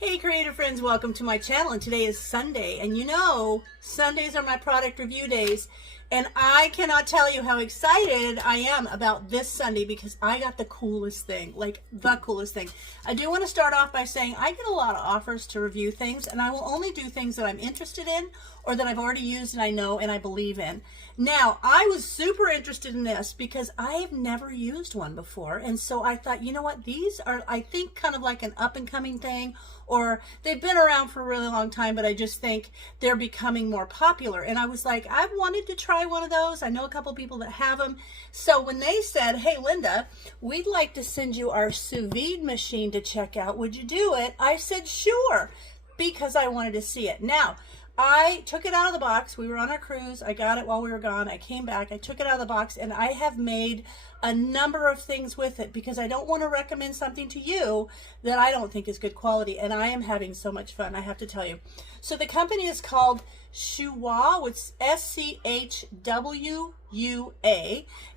Hey creative friends, welcome to my channel, and today is Sunday, and you know Sundays are my product review days, and I cannot tell you how excited I am about this Sunday because I got the coolest thing, like the coolest thing. I do want to start off by saying I get a lot of offers to review things, and I will only do things that I'm interested in or that I've already used and I know and I believe in. Now, I was super interested in this because I have never used one before, and so I thought, you know what, these are, I think, kind of like an up-and-coming thing, or they've been around for a really long time, but I just think they're becoming more popular. And I was like, I've wanted to try one of those. I know a couple people that have them. So when they said, hey, Linda, we'd like to send you our sous vide machine to check out, would you do it? I said, sure, because I wanted to see it. Now, I took it out of the box. We were on our cruise. I got it while we were gone. I came back. I took it out of the box, and I have made a number of things with it because I don't want to recommend something to you that I don't think is good quality, and I am having so much fun, I have to tell you. So the company is called SCHWUA, it's SCHWUA,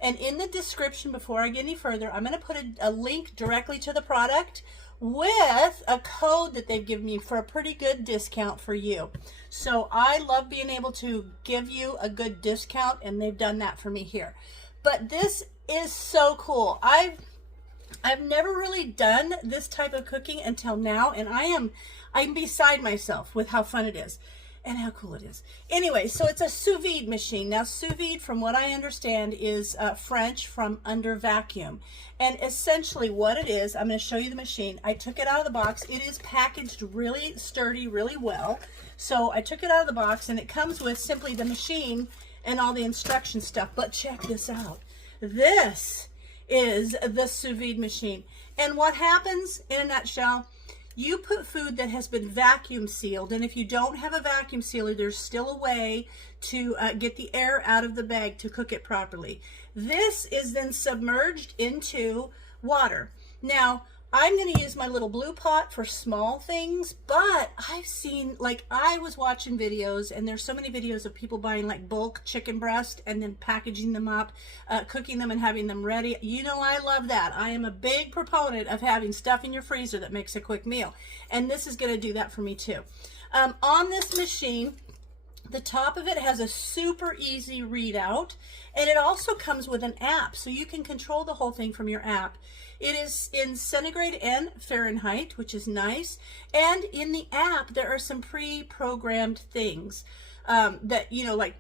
and in the description, before I get any further, I'm going to put a link directly to the product with a code that they've given me for a pretty good discount for you. So I love being able to give you a good discount, and they've done that for me here. But this is so cool. I've never really done this type of cooking until now, and I'm beside myself with how fun it is and how cool it is. Anyway, so it's a sous vide machine. Now, sous vide, from what I understand, is French from under vacuum. And essentially what it is, I'm going to show you the machine. I took it out of the box. It is packaged really sturdy, really well. So I took it out of the box, and it comes with simply the machine and all the instruction stuff. But check this out. This is the sous vide machine. And what happens, in a nutshell, you put food that has been vacuum sealed, and if you don't have a vacuum sealer, there's still a way to get the air out of the bag to cook it properly. This is then submerged into water. Now, I'm going to use my little blue pot for small things, but I've seen, like, I was watching videos, and there's so many videos of people buying like bulk chicken breast and then packaging them up, cooking them and having them ready. You know, I love that. I am a big proponent of having stuff in your freezer that makes a quick meal, and this is going to do that for me too. On this machine, the top of it has a super easy readout, and it also comes with an app, so you can control the whole thing from your app. It is in centigrade and Fahrenheit, which is nice, and in the app there are some pre-programmed things that, you know, like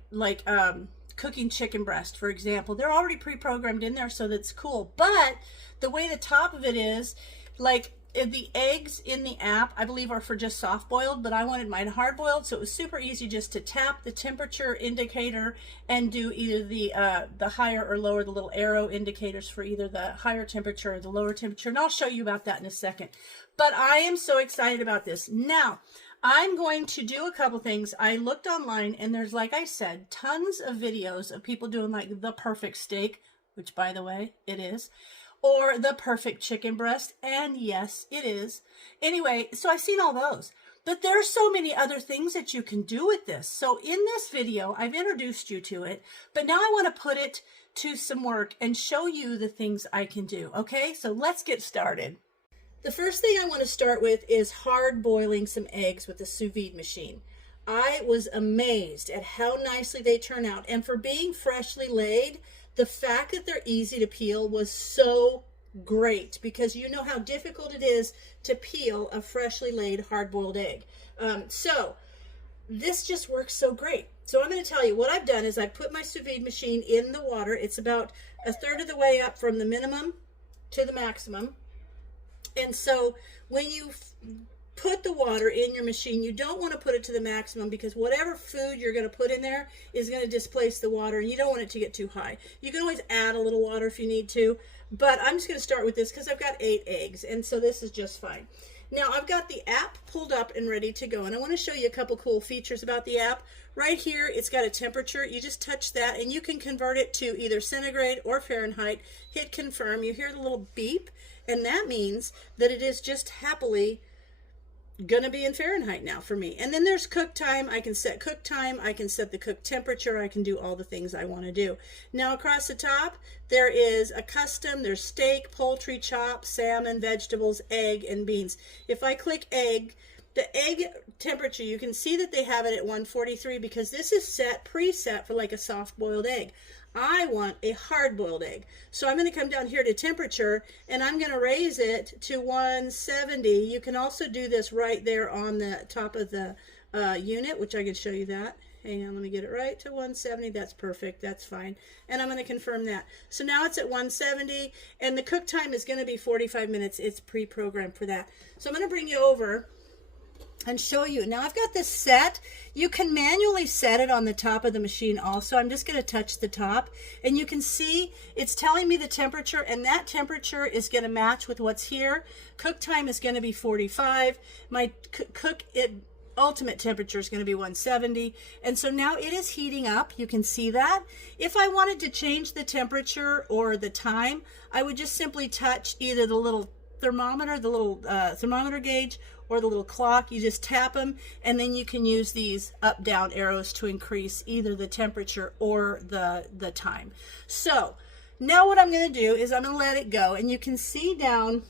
cooking chicken breast, for example. They're already pre-programmed in there, so that's cool. But the way the top of it is, like, the eggs in the app, I believe, are for just soft boiled, but I wanted mine hard boiled, so it was super easy just to tap the temperature indicator and do either the higher or lower, the little arrow indicators for either the higher temperature or the lower temperature, and I'll show you about that in a second. But I am so excited about this. Now, I'm going to do a couple things. I looked online, and there's, like I said, tons of videos of people doing like the perfect steak, which, by the way, it is, or the perfect chicken breast, and yes, it is. Anyway, so I've seen all those, but there are so many other things that you can do with this. So in this video, I've introduced you to it, but now I want to put it to some work and show you the things I can do. Okay, so let's get started. The first thing I want to start with is hard boiling some eggs with the sous vide machine. I was amazed at how nicely they turn out, and for being freshly laid, the fact that they're easy to peel was so great, because you know how difficult it is to peel a freshly laid hard-boiled egg. So this just works so great. So I'm going to tell you what I've done is I put my sous vide machine in the water. It's about a third of the way up from the minimum to the maximum. And so when you put the water in your machine, you don't want to put it to the maximum, because whatever food you're going to put in there is going to displace the water, and you don't want it to get too high. You can always add a little water if you need to, but I'm just going to start with this because I've got 8 eggs, and so this is just fine. Now, I've got the app pulled up and ready to go, and I want to show you a couple cool features about the app. Right here, it's got a temperature. You just touch that, and you can convert it to either centigrade or Fahrenheit. Hit confirm. You hear the little beep, and that means that it is just happily gonna be in Fahrenheit now for me. And then there's cook time. I can set cook time. I can set the cook temperature. I can do all the things I want to do. Now across the top, there is a custom. There's steak, poultry, chop, salmon, vegetables, egg, and beans. If I click egg, the egg temperature, you can see that they have it at 143 because this is set, preset for like a soft-boiled egg. I want a hard-boiled egg. So I'm going to come down here to temperature, and I'm going to raise it to 170. You can also do this right there on the top of the unit, which I can show you that. Hang on, let me get it right to 170. That's perfect. That's fine. And I'm going to confirm that. So now it's at 170, and the cook time is going to be 45 minutes. It's pre-programmed for that. So I'm going to bring you over and show you. Now I've got this set. You can manually set it on the top of the machine also. I'm just going to touch the top, and you can see it's telling me the temperature, and that temperature is going to match with what's here. Cook time is going to be 45. My ultimate temperature is going to be 170. And so now it is heating up. You can see that. If I wanted to change the temperature or the time, I would just simply touch either the little thermometer, the little thermometer gauge, or the little clock. You just tap them, and then you can use these up down arrows to increase either the temperature or the time. So now what I'm going to do is I'm going to let it go, and you can see down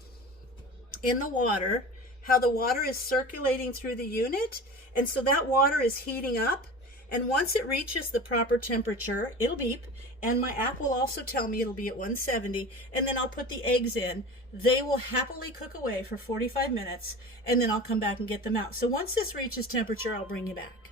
in the water how the water is circulating through the unit, and so that water is heating up, and once it reaches the proper temperature, it'll beep, and my app will also tell me it'll be at 170, and then I'll put the eggs in. They will happily cook away for 45 minutes, and then I'll come back and get them out. So once this reaches temperature, I'll bring you back.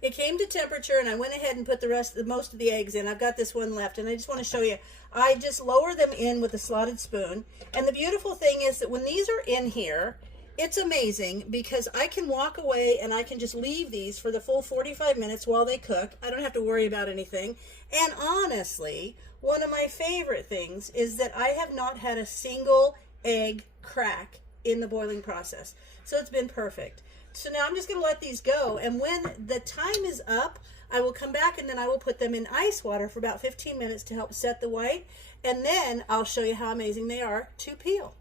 It came to temperature, and I went ahead and put most of the eggs in. I've got this one left, and I just want to show you. I just lower them in with a slotted spoon, and the beautiful thing is that when these are in here, it's amazing because I can walk away and I can just leave these for the full 45 minutes while they cook. I don't have to worry about anything. And honestly, one of my favorite things is that I have not had a single egg crack in the boiling process. So it's been perfect. So now I'm just going to let these go, and when the time is up, I will come back and then I will put them in ice water for about 15 minutes to help set the white, and then I'll show you how amazing they are to peel.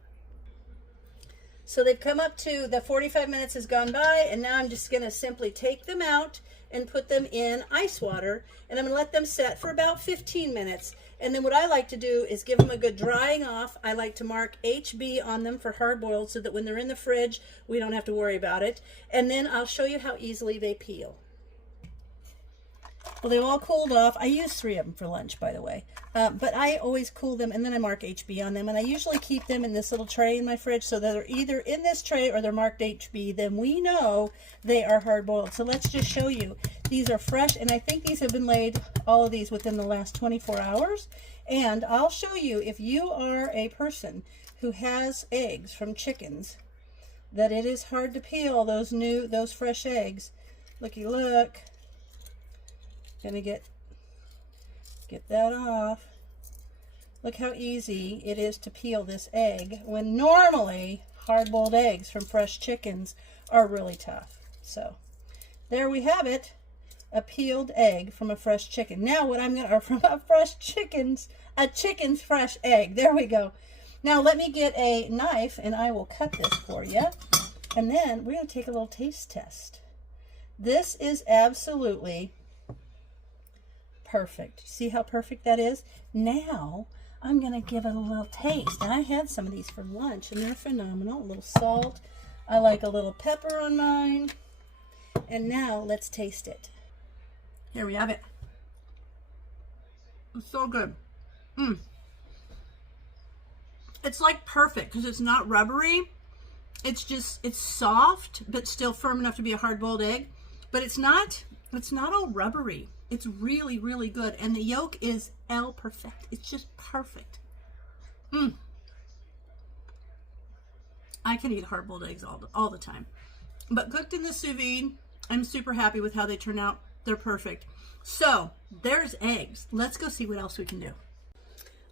So they've come up to the 45 minutes has gone by, and now I'm just going to simply take them out and put them in ice water, and I'm going to let them set for about 15 minutes. And then what I like to do is give them a good drying off. I like to mark HB on them for hard boiled so that when they're in the fridge, we don't have to worry about it. And then I'll show you how easily they peel. Well, they've all cooled off. I use 3 of them for lunch, by the way. But I always cool them, and then I mark HB on them. And I usually keep them in this little tray in my fridge so that they're either in this tray or they're marked HB. Then we know they are hard-boiled. So let's just show you. These are fresh, and I think these have been laid, all of these, within the last 24 hours. And I'll show you, if you are a person who has eggs from chickens, that it is hard to peel those fresh eggs. Looky, look. Gonna get that off. Look how easy it is to peel this egg when normally hard-boiled eggs from fresh chickens are really tough. So there we have it, a peeled egg from a fresh chicken. Now what I'm gonna, or from a chicken's fresh egg. There we go. Now let me get a knife and I will cut this for you. And then we're gonna take a little taste test. This is absolutely perfect. See how perfect that is? Now I'm going to give it a little taste. And I had some of these for lunch and they're phenomenal. A little salt. I like a little pepper on mine. And now let's taste it. Here we have it. It's so good. It's like perfect because it's not rubbery. It's soft but still firm enough to be a hard-boiled egg. But it's not all rubbery. It's really, really good. And the yolk is el perfect. It's just perfect. I can eat hard-boiled eggs all the time. But cooked in the sous vide, I'm super happy with how they turn out. They're perfect. So, there's eggs. Let's go see what else we can do.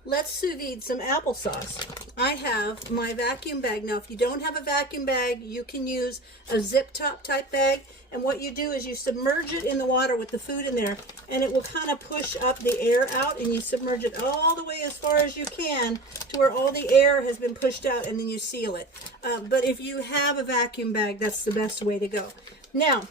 let's sous vide some applesauce. I have my vacuum bag. Now, if you don't have a vacuum bag, you can use a zip top type bag. And what you do is you submerge it in the water with the food in there, and it will kind of push up the air out, and you submerge it all the way as far as you can to where all the air has been pushed out, and then you seal it. But if you have a vacuum bag, that's the best way to go. Now,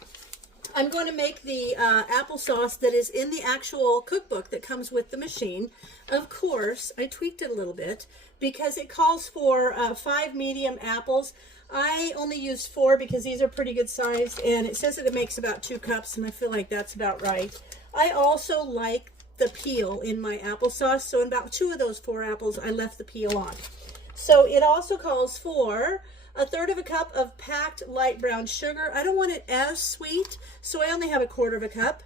I'm going to make the applesauce that is in the actual cookbook that comes with the machine. Of course, I tweaked it a little bit because it calls for 5 medium apples. I only used 4 because these are pretty good sized, and it says that it makes about 2 cups, and I feel like that's about right. I also like the peel in my applesauce, so in about 2 of those 4 apples, I left the peel on. So it also calls for 1/3 cup of packed light brown sugar. I don't want it as sweet, so I only have 1/4 cup.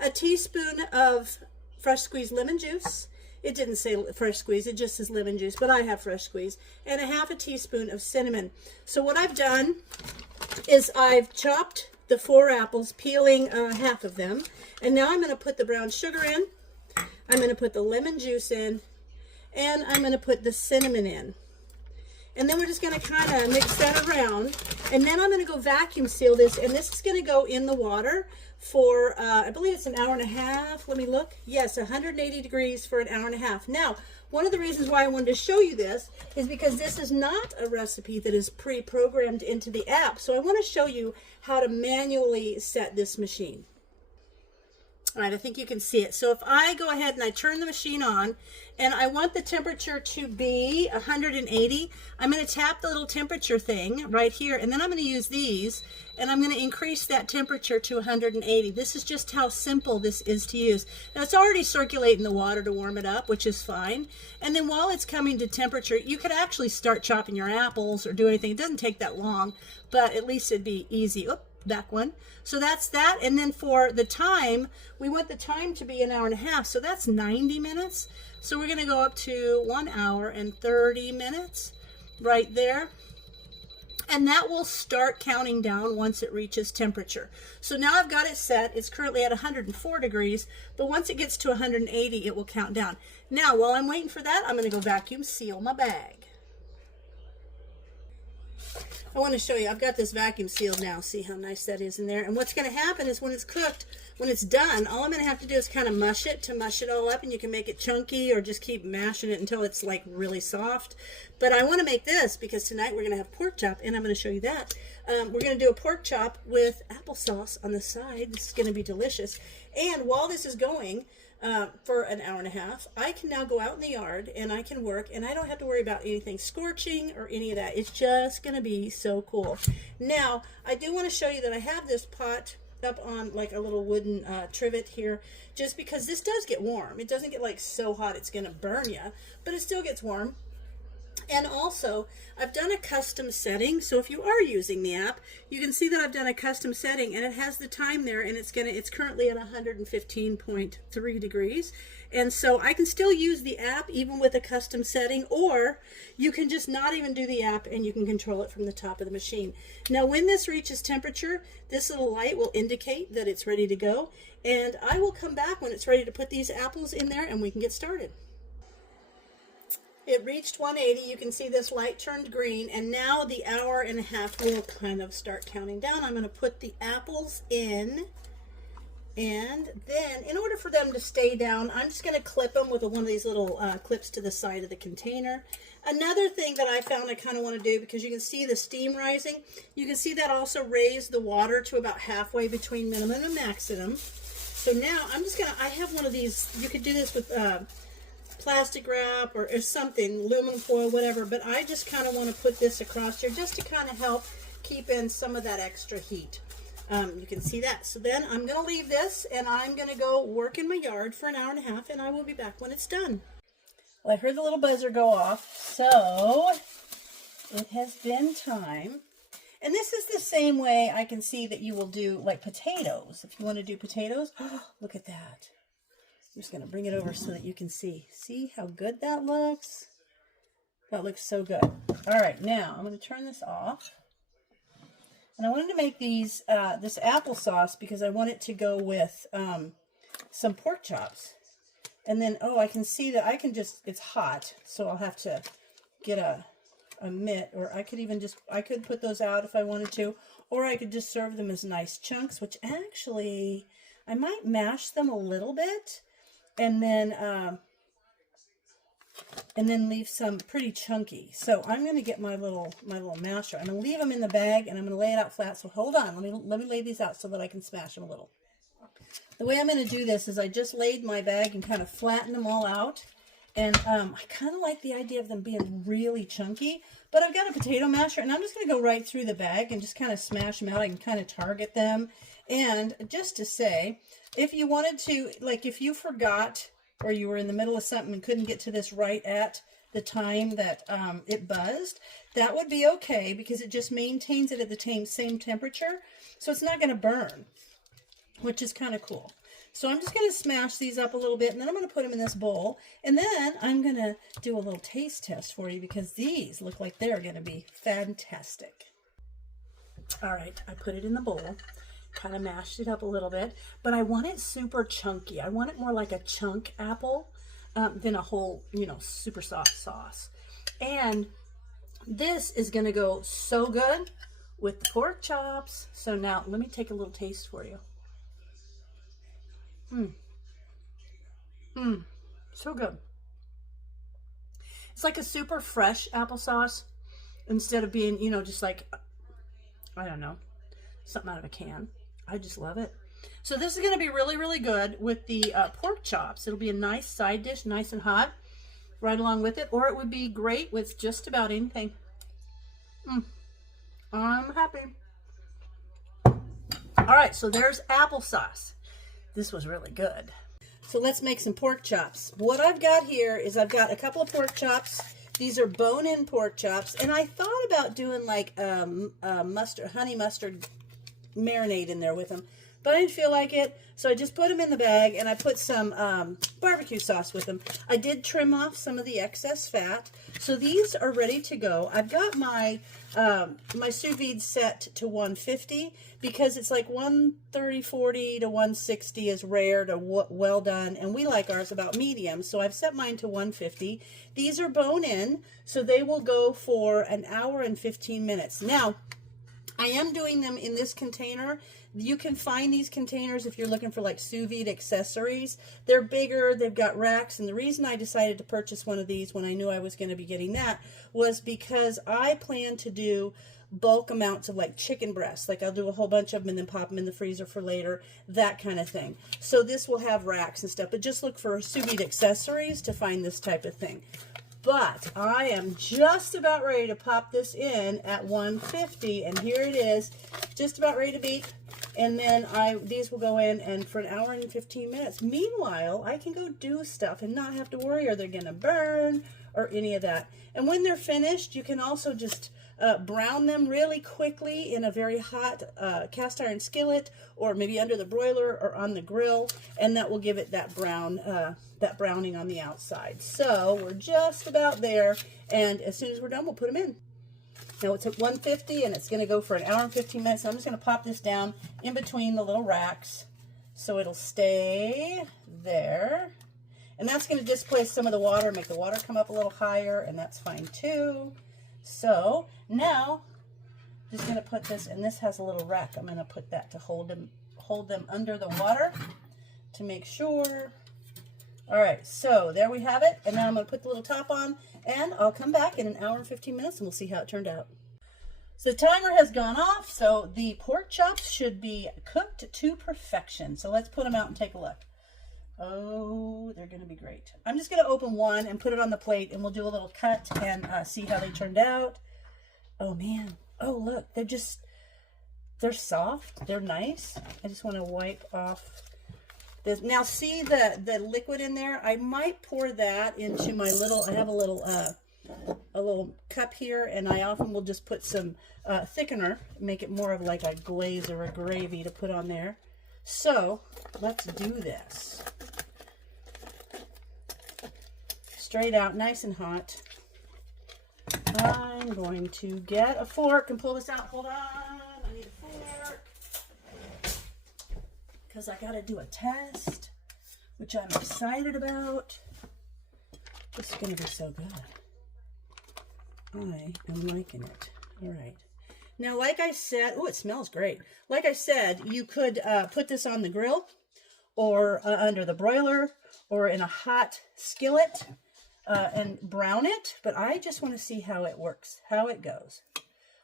A teaspoon of fresh squeezed lemon juice. It didn't say fresh squeeze, it just says lemon juice, but I have fresh squeeze. And 1/2 teaspoon of cinnamon. So what I've done is I've chopped the 4 apples, peeling 1/2 of them. And now I'm going to put the brown sugar in. I'm going to put the lemon juice in. And I'm going to put the cinnamon in. And then we're just going to kind of mix that around. And then I'm going to go vacuum seal this. And this is going to go in the water for, I believe it's 1.5 hours. Let me look. Yes, 180 degrees for 1.5 hours. Now, one of the reasons why I wanted to show you this is because this is not a recipe that is pre-programmed into the app. So I want to show you how to manually set this machine. All right, I think you can see it. So if I go ahead and I turn the machine on and I want the temperature to be 180, I'm going to tap the little temperature thing right here, and then I'm going to use these and I'm going to increase that temperature to 180. This is just how simple this is to use. Now it's already circulating the water to warm it up, which is fine. And then while it's coming to temperature, you could actually start chopping your apples or do anything. It doesn't take that long, but at least it'd be easy. Oop. Back one. So that's that. And then for the time, we want the time to be 1.5 hours. So that's 90 minutes. So we're going to go up to 1 hour and 30 minutes right there. And that will start counting down once it reaches temperature. So now I've got it set. It's currently at 104 degrees, but once it gets to 180, it will count down. Now, while I'm waiting for that, I'm going to go vacuum seal my bag. I want to show you, I've got this vacuum sealed now. See how nice that is in there. And what's going to happen is when it's cooked, when it's done, all I'm going to have to do is kind of mush it to mush it all up, and you can make it chunky or just keep mashing it until it's like really soft. But I want to make this because tonight we're going to have pork chop, and I'm going to show you that. We're going to do a pork chop with applesauce on the side. This is going to be delicious. And while this is going, for 1.5 hours, I can now go out in the yard and I can work, and I don't have to worry about anything scorching or any of that. It's just going to be so cool. Now, I do want to show you that I have this pot up on like a little wooden trivet here, just because this does get warm. It doesn't get like so hot it's going to burn you, but it still gets warm. And also, I've done a custom setting, so if you are using the app, you can see that I've done a custom setting, and it has the time there, and it's currently at 115.3 degrees. And so I can still use the app even with a custom setting, or you can just not even do the app and you can control it from the top of the machine. Now, when this reaches temperature, this little light will indicate that it's ready to go, and I will come back when it's ready to put these apples in there and we can get started. It reached 180. You can see this light turned green, and now the 1.5 hours will kind of start counting down. I'm going to put the apples in, and then in order for them to stay down, I'm just going to clip them with one of these little clips to the side of the container. Another thing that I found I kind of want to do, because you can see the steam rising, you can see that also raised the water to about halfway between minimum and maximum. So now I'm just going to, I have one of these, you could do this with plastic wrap or something, aluminum foil, whatever, but I just kind of want to put this across here just to kind of help keep in some of that extra heat. You can see that. So then I'm going to leave this and I'm going to go work in my yard for 1.5 hours, and I will be back when it's done. Well, I heard the little buzzer go off, so it has been time. And this is the same way I can see that you will do like potatoes. If you want to do potatoes, look at that. I'm just going to bring it over so that you can see. See how good that looks? That looks so good. All right, now I'm going to turn this off. And I wanted to make these this applesauce because I want it to go with some pork chops. And then, oh, I can see that I can just, it's hot, so I'll have to get a mitt, or I could even just, I could put those out if I wanted to, or I could just serve them as nice chunks, which actually, I might mash them a little bit, and then leave some pretty chunky. So I'm going to get my little masher. I'm going to leave them in the bag, and I'm going to lay it out flat. So hold on, let me lay these out so that I can smash them a little. The way I'm going to do this is I just laid my bag and kind of flattened them all out. And I kind of like the idea of them being really chunky, but I've got a potato masher, and I'm just going to go right through the bag and just kind of smash them out. I can kind of target them. And just to say, if you wanted to, like if you forgot or you were in the middle of something and couldn't get to this right at the time that it buzzed, that would be okay, because it just maintains it at the same temperature, so it's not going to burn, which is kind of cool. So I'm just going to smash these up a little bit, and then I'm going to put them in this bowl, and then I'm going to do a little taste test for you, because these look like they're going to be fantastic. All right, I put it in the bowl, kind of mashed it up a little bit, but I want it super chunky. I want it more like a chunk apple than a whole, you know, super soft sauce. And this is going to go so good with the pork chops. So now let me take a little taste for you. So good. It's like a super fresh applesauce instead of being, you know, just like, I don't know, something out of a can. I just love it. So this is going to be really, really good with the pork chops. It'll be a nice side dish, nice and hot, right along with it. Or it would be great with just about anything. I'm happy. All right, so there's applesauce. This was really good. So let's make some pork chops. What I've got here is I've got a couple of pork chops. These are bone-in pork chops, and I thought about doing like honey mustard marinade in there with them, but I didn't feel like it, so I just put them in the bag, and I put some barbecue sauce with them. I did trim off some of the excess fat, so these are ready to go. I've got my my sous vide set to 150, because it's like 130-40 to 160 is rare to well done, and we like ours about medium, so I've set mine to 150. These are bone in, so they will go for an hour and 15 minutes. Now, I am doing them in this container. You can find these containers if you're looking for like sous vide accessories. They're bigger, they've got racks, and the reason I decided to purchase one of these when I knew I was going to be getting that was because I plan to do bulk amounts of like chicken breasts. Like I'll do a whole bunch of them and then pop them in the freezer for later, that kind of thing. So this will have racks and stuff, but just look for sous vide accessories to find this type of thing. But I am just about ready to pop this in at 150, and here it is, just about ready to beep. And then these will go in, and for an hour and 15 minutes. Meanwhile, I can go do stuff and not have to worry, are they going to burn or any of that. And when they're finished, you can also just brown them really quickly in a very hot cast iron skillet, or maybe under the broiler or on the grill, and that will give it that browning on the outside. So we're just about there, and as soon as we're done, we'll put them in. Now it's at 150, and it's going to go for an hour and 15 minutes. So I'm just going to pop this down in between the little racks so it'll stay there. And that's going to displace some of the water, make the water come up a little higher, and that's fine too. So now I'm just going to put this, and this has a little rack. I'm going to put that to hold them under the water to make sure. All right, so there we have it. And now I'm going to put the little top on, and I'll come back in an hour and 15 minutes, and we'll see how it turned out. So the timer has gone off, so the pork chops should be cooked to perfection. So let's put them out and take a look. Oh, they're going to be great. I'm just going to open one and put it on the plate, and we'll do a little cut and see how they turned out. Oh, man. Oh, look. They're soft. They're nice. I just want to wipe off this. Now, see the liquid in there? I might pour that into my little, I have a little cup here, and I often will just put some thickener, make it more of like a glaze or a gravy to put on there. So let's do this. Straight out, nice and hot. I'm going to get a fork and pull this out. Hold on, I need a fork, because I got to do a test which I'm excited about. This is going to be so good. I am liking it. All right. Now, like I said, oh, it smells great. Like I said, you could put this on the grill or under the broiler or in a hot skillet and brown it. But I just want to see how it works, how it goes.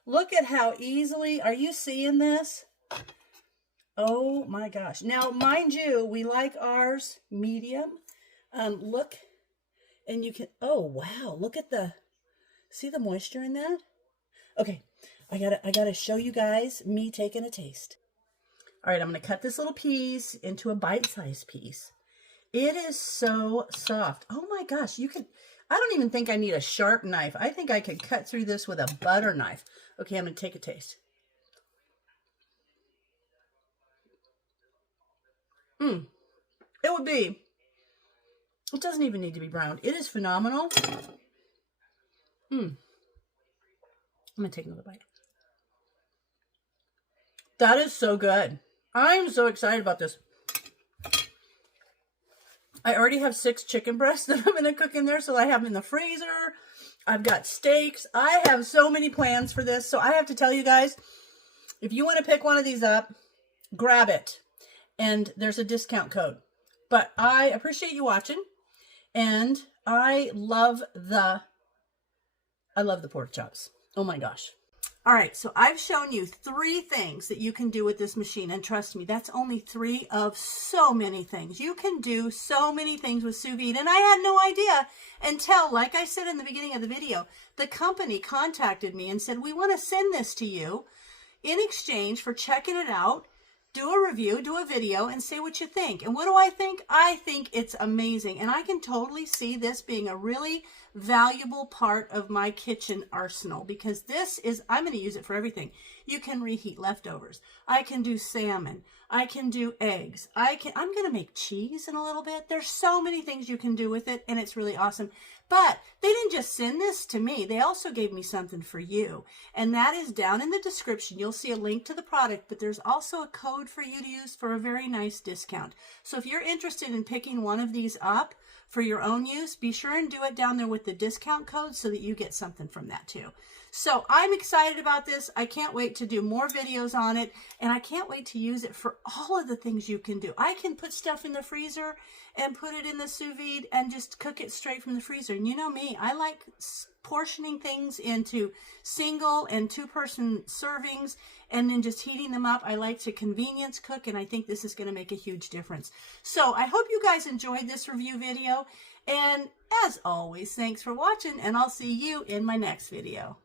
Look at how easily, are you seeing this? Oh my gosh. Now, mind you, we like ours medium. Look, and you can, oh wow, look at the, see the moisture in that? Okay, I gotta show you guys me taking a taste. All right, I'm gonna cut this little piece into a bite-sized piece. It is so soft. Oh my gosh, you can, I don't even think I need a sharp knife. I think I could cut through this with a butter knife. Okay, I'm gonna take a taste. It would be, it doesn't even need to be browned. It is phenomenal. I'm gonna take another bite. That is so good. I'm so excited about this. I already have 6 chicken breasts that I'm gonna cook in there, so I have them in the freezer. I've got steaks. I have so many plans for this. So I have to tell you guys, if you want to pick one of these up, grab it. And there's a discount code. But I appreciate you watching. And I love the pork chops. Oh my gosh. All right, so I've shown you 3 things that you can do with this machine. And trust me, that's only 3 of so many things. You can do so many things with sous vide. And I had no idea until, like I said in the beginning of the video, the company contacted me and said, we want to send this to you in exchange for checking it out. Do a review, do a video, and say what you think. And what do I think? I think it's amazing. And I can totally see this being a really valuable part of my kitchen arsenal, because this is, I'm going to use it for everything. You can reheat leftovers. I can do salmon. I can do eggs. I'm going to make cheese in a little bit. There's so many things you can do with it, and it's really awesome. But they didn't just send this to me. They also gave me something for you. And that is down in the description. You'll see a link to the product, but there's also a code for you to use for a very nice discount. So if you're interested in picking one of these up for your own use, be sure and do it down there with the discount code so that you get something from that too. So I'm excited about this. I can't wait to do more videos on it, and I can't wait to use it for all of the things you can do. I can put stuff in the freezer and put it in the sous vide and just cook it straight from the freezer. And you know me, I like portioning things into single and 2-person servings and then just heating them up. I like to convenience cook, and I think this is going to make a huge difference. So I hope you guys enjoyed this review video. And as always, thanks for watching, and I'll see you in my next video.